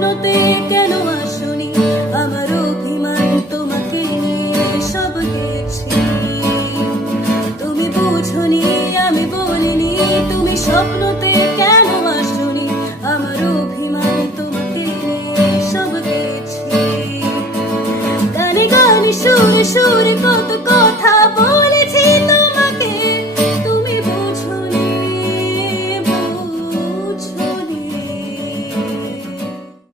স্বপ্নতে কেন আসনি, আমার অভিমান তোমাকে নিয়ে সব গেছি। তুমি বুঝনি, আমি বলিনি, তুমি স্বপ্নতে কেন আসনি, আমার অভিমান তোমাকে নিয়ে সব গেছি। গানে গানে সুরে সুরে কত